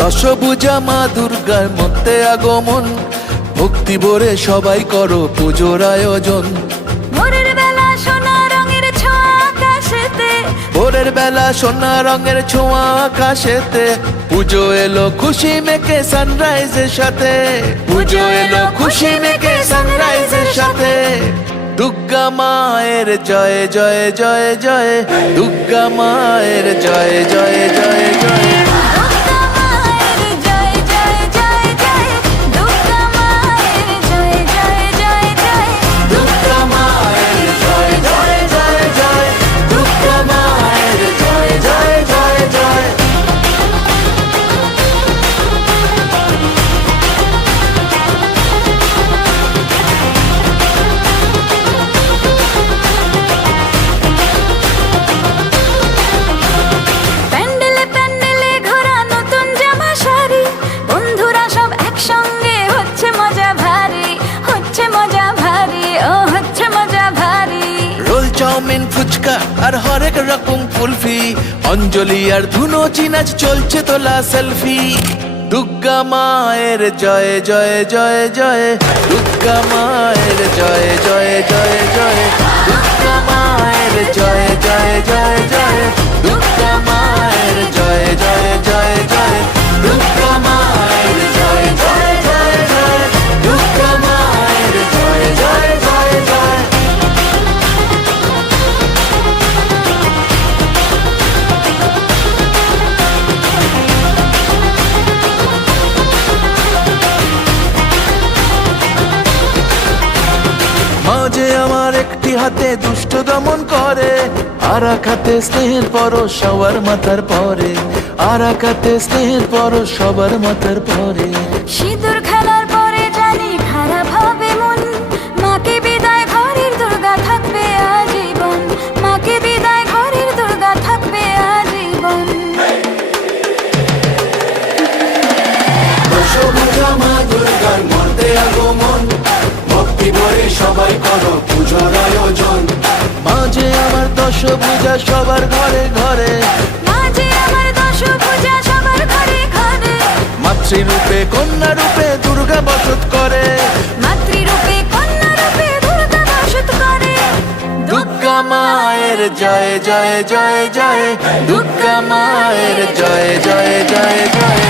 দশভুজা মা দুর্গার মধ্যে আগমন, ভক্তি ভরে সবাই করো পুজোর আয়োজন। ভোরের বেলা সোনা রঙের ছোঁয়া আকাশেতে, ভোরের বেলা সোনা রঙের ছোঁয়া আকাশেতে, পুজো এলো খুশি মেখে সানরাইজের সাথে, পুজো এলো খুশি মেখে সানরাইজের সাথে। দুর্গা মায়ের জয় জয় জয় জয়, দুর্গা মায়ের জয় জয় জয় জয়। দুর্গা মায়ের জয় জয় জয় জয়, দুর্গা মায়ের জয় জয় জয় জয়, দুর্গা মায়ের জয় জয় জয় জয়, দুর্গা মায়ের জয় জয় জয় জয়। প্যান্ডেলে প্যান্ডেলে ঘোরা নতুন জামা শাড়ি, বন্ধুরা সব একসঙ্গে হচ্ছে মজা ভারী, হচ্ছে মজা ভারী, ও হচ্ছে মজা ভারী। রোল চাউমিন ফুচকা আর হরেক রকম কুলফি, অঞ্জলি আর ধুনো চিনাচ চলছে তোলা সেলফি। দুর্গা মায়ের জয় জয় জয় জয়, দুর্গা মায়ের জয় জয় জয় জয়, দুর্গা মায়ের জয় জয় জয় জয়, দুর্গা মায়ের জয় জয় জয় জয়, দুর্গা মায়ের জয় জয় জয় জয়, দুর্গা মায়ের জয় জয় জয় জয়। মাঝে আমার একটি হাতে দুষ্ট দমন করে, আর এক হাতে স্নেহের পরশ সবার মাথার পরে, আর এক হাতে স্নেহের পরশ সবার মাথার পরে। সিঁদুর খেলার পরে জানি খারাপ হবে মন, মাকে বিদায় ঘরের দুর্গা থাকবে আজীবন, মাকে বিদায় ঘরের দুর্গা থাকবে আজীবন। দশভুজা মা দুর্গার মধ্যে আগমন, ভক্তি ভরে সবাই করো পুজোর আয়োজন। মাঝে আমার দশভুজা সবার ঘরে ঘরে, মাঝে আমার দশভুজা সবার ঘরে ঘরে, মাতৃরূপে কন্যা রূপে দুর্গা বসত করে, মাতৃরূপে কন্যা রূপে দুর্গা বসত করে। দুর্গা মায়ের জয় জয় জয় জয়, দুর্গা মায়ের জয় জয় জয় জয়।